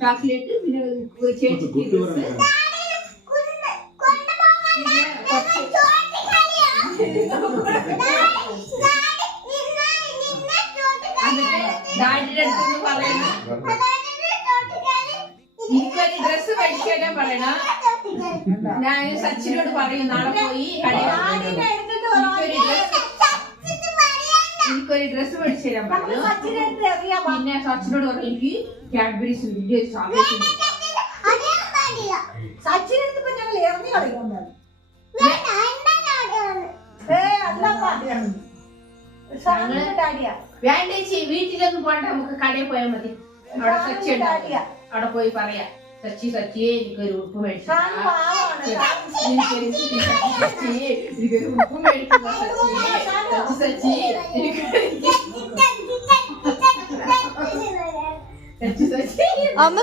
Chocolate പിന്നെ ചേച്ചിക്ക് dress ഡാഡിയുടെ അടുത്ത് പറയണ എനിക്കൊരു ഡ്രസ് മേടിക്കാൻ പറയണ. ഞാൻ സച്ചിനോട് പറയും നാളെ പോയി എനിക്കൊരു ഡ്രസ് മേടിച്ചു തരാൻ പറഞ്ഞു. പിന്നെ സച്ചിനോട് പറഞ്ഞു എനിക്ക് കാഡ്ബറീസ് വലിയ ചോക്ലേറ്റ് സച്ചിനെടുത്തപ്പോ ഞങ്ങൾ ഇറങ്ങി കളിക്കുന്നത് വേണ്ടേച്ചി വീട്ടിലൊന്നും പോകണ്ട, നമുക്ക് കടയിൽ പോയാൽ മതി. അവിടെ സച്ചി ഉണ്ടാവില്ല, അവിടെ പോയി പറയാ സച്ചിയെ എനിക്കൊരു ഉടുപ്പ് മേടിച്ചു എനിക്കൊരു ഉടുപ്പ് മേടിച്ചു സച്ചി അമ്മ